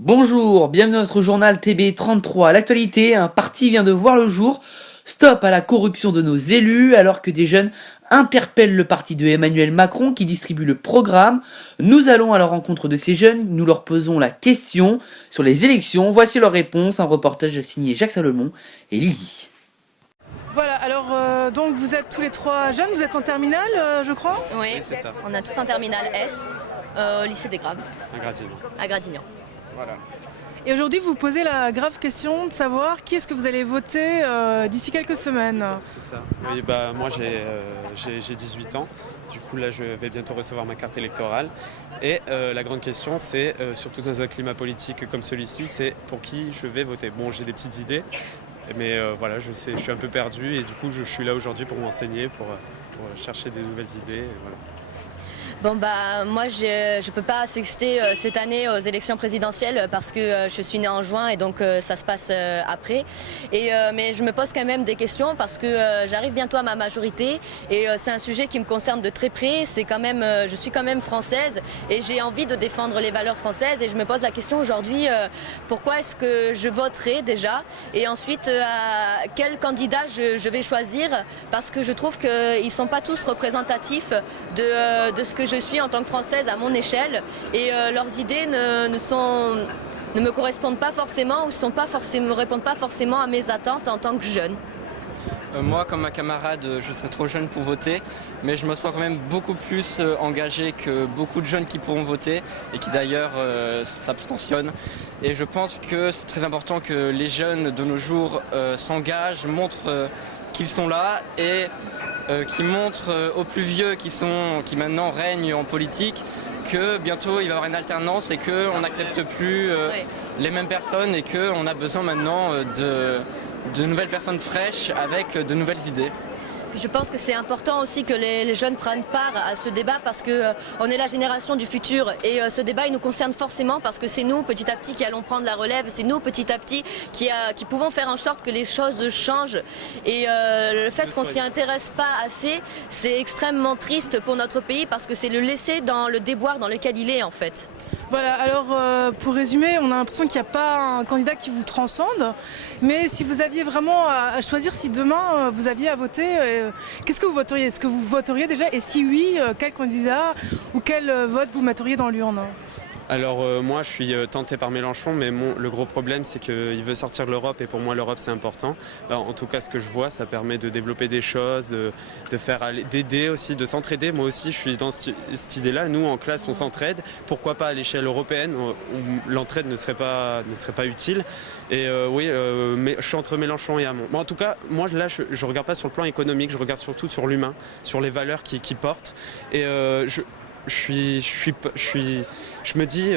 Bonjour, bienvenue dans notre journal TB33. L'actualité, un parti vient de voir le jour. Stop à la corruption de nos élus alors que des jeunes interpellent le parti de Emmanuel Macron qui distribue le programme. Nous allons à la rencontre de ces jeunes, nous leur posons la question sur les élections. Voici leur réponse, un reportage signé Jacques Salomon et Lily. Voilà, alors donc vous êtes tous les trois jeunes, vous êtes en terminale je crois. Oui, c'est ça. on a tous un terminal S au lycée des Graves, Un Gradignan. à Gradignan. Voilà. Et aujourd'hui vous vous posez la grave question de savoir qui est-ce que vous allez voter d'ici quelques semaines. C'est ça. Oui, moi j'ai 18 ans. Du coup là je vais bientôt recevoir ma carte électorale. Et la grande question c'est, surtout dans un climat politique comme celui-ci, c'est pour qui je vais voter. Bon, j'ai des petites idées, mais voilà, je suis un peu perdu et du coup je suis là aujourd'hui pour m'enseigner, pour chercher des nouvelles idées. Et voilà. Bon moi je peux pas assister cette année aux élections présidentielles parce que je suis née en juin et donc ça se passe après. Mais je me pose quand même des questions parce que j'arrive bientôt à ma majorité et c'est un sujet qui me concerne de très près. C'est quand même, je suis quand même française et j'ai envie de défendre les valeurs françaises et je me pose la question aujourd'hui pourquoi est-ce que je voterai déjà et ensuite quel candidat je vais choisir parce que je trouve qu'ils ne sont pas tous représentatifs de ce que je suis en tant que Française à mon échelle et leurs idées ne me correspondent pas forcément ou ne répondent pas forcément à mes attentes en tant que jeune. Moi, comme ma camarade, je serai trop jeune pour voter, mais je me sens quand même beaucoup plus engagé que beaucoup de jeunes qui pourront voter et qui d'ailleurs s'abstentionnent. Et je pense que c'est très important que les jeunes de nos jours s'engagent, montrent qu'ils sont là et qui montrent aux plus vieux qui maintenant règnent en politique que bientôt il va y avoir une alternance et qu'on n'accepte plus les mêmes personnes et qu'on a besoin maintenant de nouvelles personnes fraîches avec de nouvelles idées. Je pense que c'est important aussi que les jeunes prennent part à ce débat parce qu'on est la génération du futur et ce débat il nous concerne forcément parce que c'est nous petit à petit qui allons prendre la relève, c'est nous petit à petit qui pouvons faire en sorte que les choses changent et le fait qu'on s'y intéresse pas assez c'est extrêmement triste pour notre pays parce que c'est le laisser dans le déboire dans lequel il est en fait. Voilà, alors pour résumer, on a l'impression qu'il n'y a pas un candidat qui vous transcende, mais si vous aviez vraiment à choisir, si demain vous aviez à voter, qu'est-ce que vous voteriez? Est-ce que vous voteriez déjà? Et si oui, quel candidat ou quel vote vous metteriez dans l'urne? Alors moi je suis tenté par Mélenchon, mais le gros problème c'est qu'il veut sortir de l'Europe et pour moi l'Europe c'est important. Alors, en tout cas ce que je vois, ça permet de développer des choses, d'aider aussi, de s'entraider. Moi aussi je suis dans cette idée-là, nous en classe on s'entraide, pourquoi pas à l'échelle européenne où l'entraide ne serait pas utile. Et mais je suis entre Mélenchon et Hamon. Bon, en tout cas moi là je regarde pas sur le plan économique, je regarde surtout sur l'humain, sur les valeurs qu'il porte. Et je me dis,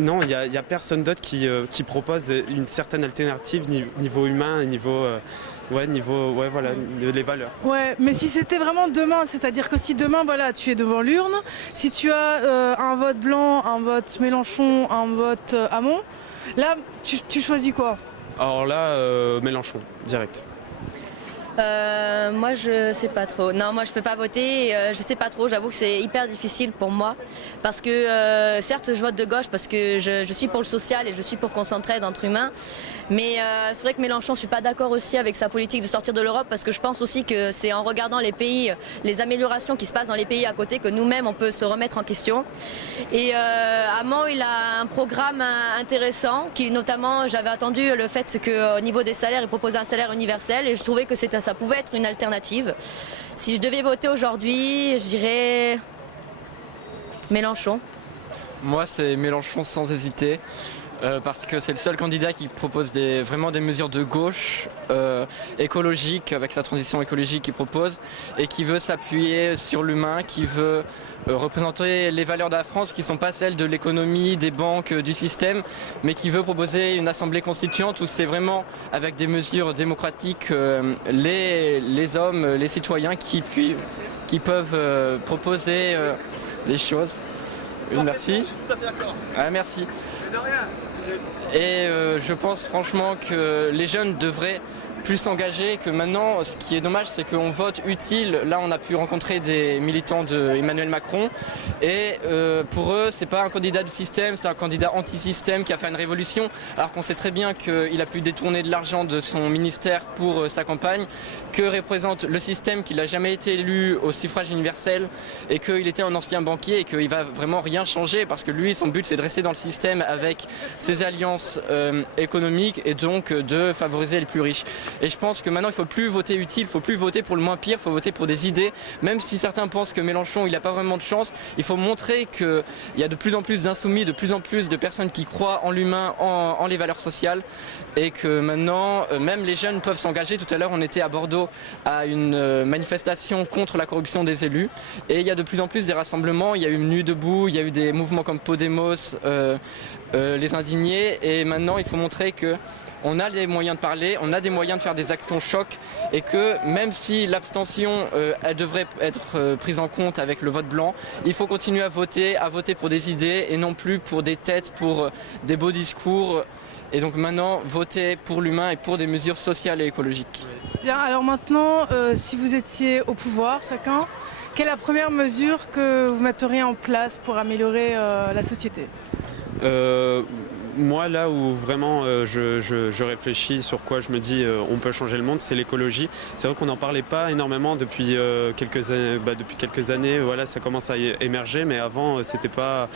non, il y a personne d'autre qui propose une certaine alternative niveau humain, niveau les valeurs. Ouais, mais si c'était vraiment demain, c'est-à-dire que si demain, voilà, tu es devant l'urne, si tu as un vote blanc, un vote Mélenchon, un vote Hamon, là, tu choisis quoi? Alors là, Mélenchon, direct. Moi je sais pas trop. Non, moi je peux pas voter, je sais pas trop, j'avoue que c'est hyper difficile pour moi parce que certes je vote de gauche parce que je suis pour le social et je suis pour qu'on s'entraide entre humains mais c'est vrai que Mélenchon je suis pas d'accord aussi avec sa politique de sortir de l'Europe parce que je pense aussi que c'est en regardant les pays, les améliorations qui se passent dans les pays à côté que nous-mêmes on peut se remettre en question et Hamon il a un programme intéressant qui notamment j'avais attendu le fait qu'au niveau des salaires il proposait un salaire universel et je trouvais que ça pouvait être une alternative. Si je devais voter aujourd'hui, je dirais Mélenchon. Moi c'est Mélenchon sans hésiter. Parce que c'est le seul candidat qui propose vraiment des mesures de gauche écologiques, avec sa transition écologique qu'il propose, et qui veut s'appuyer sur l'humain, qui veut représenter les valeurs de la France qui ne sont pas celles de l'économie, des banques, du système, mais qui veut proposer une assemblée constituante où c'est vraiment avec des mesures démocratiques les hommes, les citoyens qui peuvent proposer des choses. Merci. Je suis tout à fait d'accord. Ah, merci. De rien. Et je pense franchement que les jeunes devraient plus s'engager, que maintenant, ce qui est dommage, c'est qu'on vote utile. Là, on a pu rencontrer des militants d'Emmanuel Macron et pour eux, c'est pas un candidat du système, c'est un candidat anti-système qui a fait une révolution, alors qu'on sait très bien qu'il a pu détourner de l'argent de son ministère pour sa campagne, que représente le système, qu'il n'a jamais été élu au suffrage universel et qu'il était un ancien banquier et qu'il va vraiment rien changer parce que lui, son but, c'est de rester dans le système avec ses alliances économiques et donc de favoriser les plus riches. Et je pense que maintenant, il ne faut plus voter utile, il ne faut plus voter pour le moins pire, il faut voter pour des idées. Même si certains pensent que Mélenchon, il n'a pas vraiment de chance, il faut montrer qu'il y a de plus en plus d'insoumis, de plus en plus de personnes qui croient en l'humain, en les valeurs sociales et que maintenant, même les jeunes peuvent s'engager. Tout à l'heure, on était à Bordeaux à une manifestation contre la corruption des élus et il y a de plus en plus des rassemblements. Il y a eu Nuit debout, il y a eu des mouvements comme Podemos, les indignés et maintenant, il faut montrer que on a les moyens de parler, on a des moyens de faire des actions choc et que même si l'abstention elle devrait être prise en compte avec le vote blanc, il faut continuer à voter pour des idées et non plus pour des têtes, pour des beaux discours. Et donc maintenant, voter pour l'humain et pour des mesures sociales et écologiques. Bien, alors maintenant, si vous étiez au pouvoir, chacun, quelle est la première mesure que vous metteriez en place pour améliorer la société ? Moi, là où vraiment je réfléchis sur quoi je me dis on peut changer le monde, c'est l'écologie. C'est vrai qu'on n'en parlait pas énormément depuis quelques années. Voilà, ça commence à émerger, mais avant, c'était pas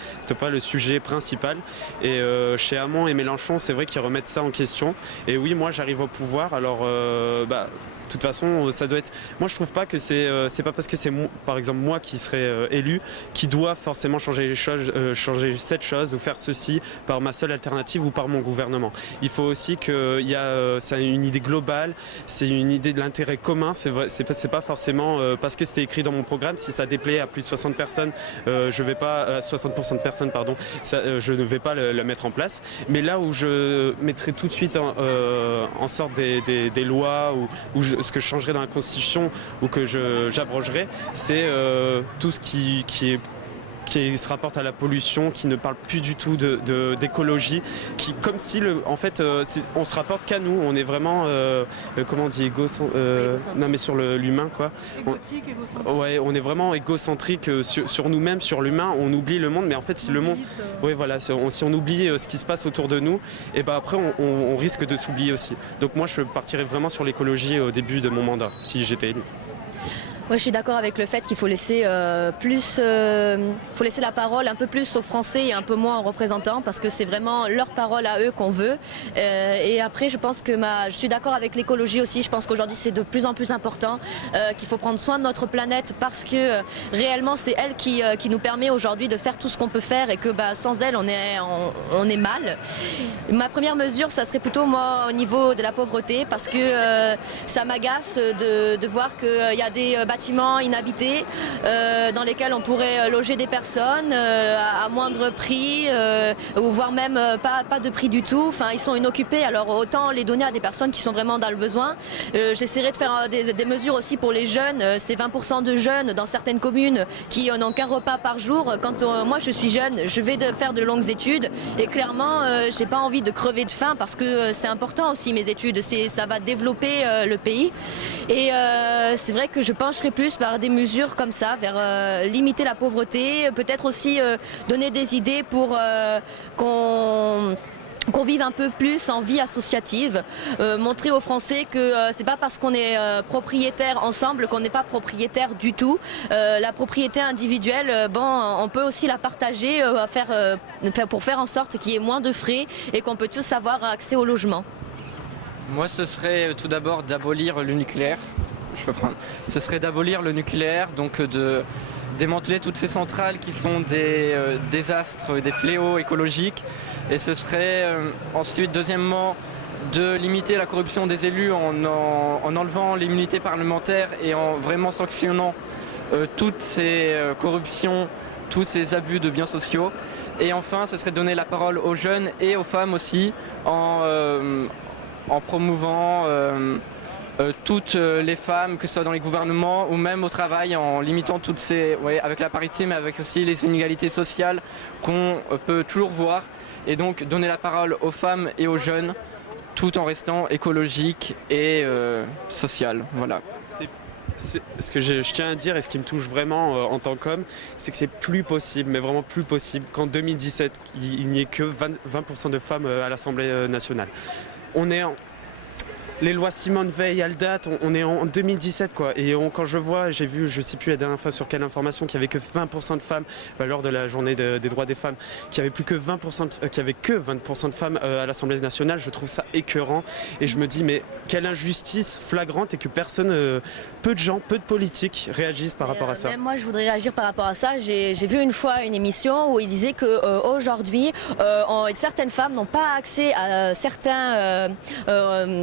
le sujet principal. Et chez Hamon et Mélenchon, c'est vrai qu'ils remettent ça en question. Et oui, moi, j'arrive au pouvoir, alors de toute façon, ça doit être. Moi, je trouve pas que c'est pas parce que c'est par exemple moi qui serai élu qui doit forcément changer les choses, changer cette chose ou faire ceci par ma seule alternative ou par mon gouvernement. Il faut aussi que c'est une idée globale, c'est une idée de l'intérêt commun. C'est pas forcément parce que c'était écrit dans mon programme. Si ça déplaît à plus de 60 personnes, je vais pas 60% de personnes, pardon. Je ne vais pas le mettre en place. Mais là où je mettrai tout de suite en sorte des lois ou ce que je changerai dans la Constitution ou que j'abrogerai, c'est tout ce qui se rapporte à la pollution, qui ne parle plus du tout d'écologie, qui comme si on se rapporte qu'à nous, on est vraiment comment on dit non mais sur l'humain quoi. Égotique, égocentrique. Ouais, on est vraiment égocentrique sur nous-mêmes, sur l'humain, on oublie le monde, mais en fait si le monde, ouais voilà, si on oublie ce qui se passe autour de nous, et ben après on risque de s'oublier aussi. Donc moi je partirais vraiment sur l'écologie au début de mon mandat si j'étais élu. Moi, je suis d'accord avec le fait qu'il faut laisser faut laisser la parole un peu plus aux Français et un peu moins aux représentants parce que c'est vraiment leur parole à eux qu'on veut. Et après, je pense que je suis d'accord avec l'écologie aussi. Je pense qu'aujourd'hui, c'est de plus en plus important qu'il faut prendre soin de notre planète parce que réellement, c'est elle qui nous permet aujourd'hui de faire tout ce qu'on peut faire et que sans elle, on est mal. Ma première mesure, ça serait plutôt moi au niveau de la pauvreté parce que ça m'agace de voir qu'il y a des bâtiments inhabités dans lesquels on pourrait loger des personnes à moindre prix ou voire même pas de prix du tout. Enfin, ils sont inoccupés, alors autant les donner à des personnes qui sont vraiment dans le besoin. J'essaierai de faire des mesures aussi pour les jeunes. C'est 20% de jeunes dans certaines communes qui n'ont qu'un repas par jour. Quand moi je suis jeune, je vais faire de longues études et clairement j'ai pas envie de crever de faim parce que c'est important aussi mes études. Ça va développer le pays et c'est vrai que je pencherai plus par des mesures comme ça vers limiter la pauvreté, peut-être aussi donner des idées pour qu'on vive un peu plus en vie associative, montrer aux Français que c'est pas parce qu'on est propriétaire ensemble qu'on n'est pas propriétaire du tout. La propriété individuelle, on peut aussi la partager pour faire en sorte qu'il y ait moins de frais et qu'on peut tous avoir accès au logement. Moi, ce serait tout d'abord d'abolir le nucléaire. Ce serait d'abolir le nucléaire, donc de démanteler toutes ces centrales qui sont des désastres, des fléaux écologiques. Et ce serait ensuite, deuxièmement, de limiter la corruption des élus en enlevant l'immunité parlementaire et en vraiment sanctionnant toutes ces corruptions, tous ces abus de biens sociaux. Et enfin, ce serait de donner la parole aux jeunes et aux femmes aussi en promouvant toutes les femmes, que ce soit dans les gouvernements ou même au travail, en limitant toutes avec la parité, mais avec aussi les inégalités sociales qu'on peut toujours voir. Et donc donner la parole aux femmes et aux jeunes tout en restant écologique et social. Voilà. Ce que je tiens à dire et ce qui me touche vraiment en tant qu'homme, c'est que c'est plus possible, mais vraiment plus possible qu'en 2017, il n'y ait que 20% de femmes à l'Assemblée nationale. On est les lois Simone Veil, elles datent, on est en 2017 quoi. Et quand je vois, j'ai vu, je sais plus la dernière fois sur quelle information, qu'il n'y avait que 20% de femmes lors de la journée des droits des femmes, qu'il n'y avait que 20% de femmes à l'Assemblée nationale. Je trouve ça écœurant et je me dis mais quelle injustice flagrante et que personne, peu de gens, peu de politiques réagissent par rapport à ça. Même moi je voudrais réagir par rapport à ça. J'ai vu une fois une émission où il disait que aujourd'hui certaines femmes n'ont pas accès à certains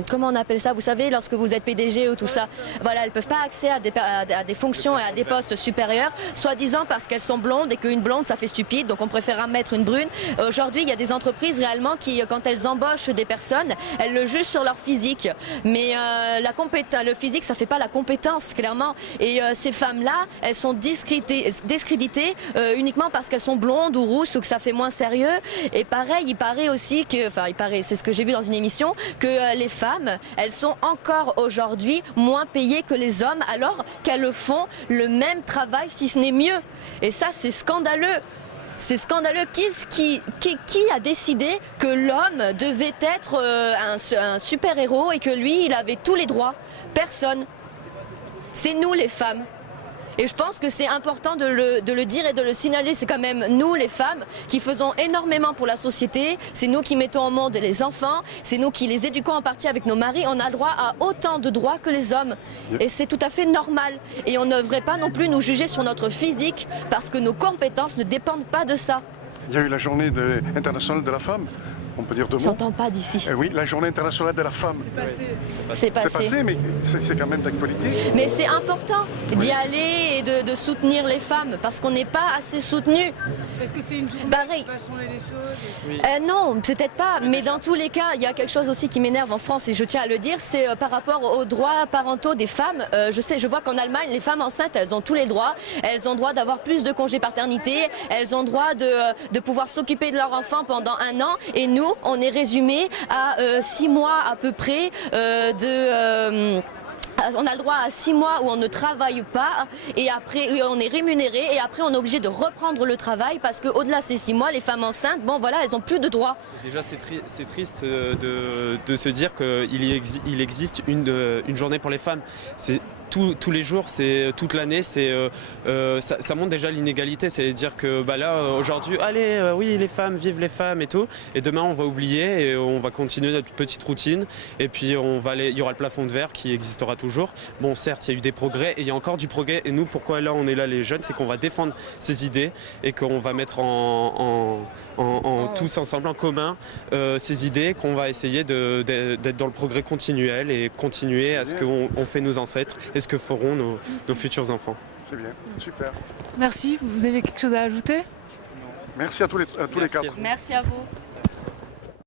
comment on appelle ça, vous savez, lorsque vous êtes PDG ou tout ça, voilà, elles ne peuvent pas accéder à des fonctions et à des postes supérieurs, soi-disant parce qu'elles sont blondes et qu'une blonde ça fait stupide, donc on préfère mettre une brune. Aujourd'hui, il y a des entreprises réellement qui, quand elles embauchent des personnes, elles le jugent sur leur physique. Mais le physique, ça ne fait pas la compétence, clairement. Et ces femmes-là, elles sont discréditées uniquement parce qu'elles sont blondes ou rousses ou que ça fait moins sérieux. Et pareil, il paraît aussi que, c'est ce que j'ai vu dans une émission, que les femmes, elles sont encore aujourd'hui moins payées que les hommes alors qu'elles font le même travail, si ce n'est mieux. Et ça, c'est scandaleux. C'est scandaleux. Qui a décidé que l'homme devait être un super-héros et que lui, il avait tous les droits? Personne. C'est nous les femmes. Et je pense que c'est important de le dire et de le signaler. C'est quand même nous, les femmes, qui faisons énormément pour la société. C'est nous qui mettons au monde les enfants. C'est nous qui les éduquons en partie avec nos maris. On a droit à autant de droits que les hommes. Et c'est tout à fait normal. Et on ne devrait pas non plus nous juger sur notre physique parce que nos compétences ne dépendent pas de ça. Il y a eu la journée internationale de la femme. On peut dire deux mots. J'entends pas d'ici. Oui, la journée internationale de la femme. C'est passé. Mais c'est quand même d'actualité. Mais c'est important d'y aller et de soutenir les femmes parce qu'on n'est pas assez soutenus. Est-ce que c'est une journée qui va changer les choses? Non, peut-être pas. Mais dans tous les cas, il y a quelque chose aussi qui m'énerve en France et je tiens à le dire, c'est par rapport aux droits parentaux des femmes. Je vois qu'en Allemagne, les femmes enceintes, elles ont tous les droits. Elles ont droit d'avoir plus de congés paternité. Elles ont droit de pouvoir s'occuper de leur enfant pendant 1 an. Et nous, on est résumé à 6 mois à peu près on a le droit à 6 mois où on ne travaille pas et après on est rémunéré et après on est obligé de reprendre le travail parce qu'au-delà de ces 6 mois, les femmes enceintes, bon voilà, elles n'ont plus de droits. Déjà c'est triste de se dire qu'il existe une journée pour les femmes. C'est tous les jours, c'est toute l'année, ça montre déjà l'inégalité. C'est-à-dire que là aujourd'hui, allez, oui les femmes, vive les femmes et tout. Et demain on va oublier et on va continuer notre petite routine. Et puis il y aura le plafond de verre qui existera toujours. Bon certes, il y a eu des progrès et il y a encore du progrès. Et nous, pourquoi là on est là les jeunes, c'est qu'on va défendre ces idées et qu'on va mettre tous ensemble en commun ces idées, qu'on va essayer d'être dans le progrès continuel et continuer à ce qu'ont fait nos ancêtres et ce que feront nos futurs enfants. C'est bien, super. Merci, vous avez quelque chose à ajouter? Merci à tous les quatre. Merci à vous.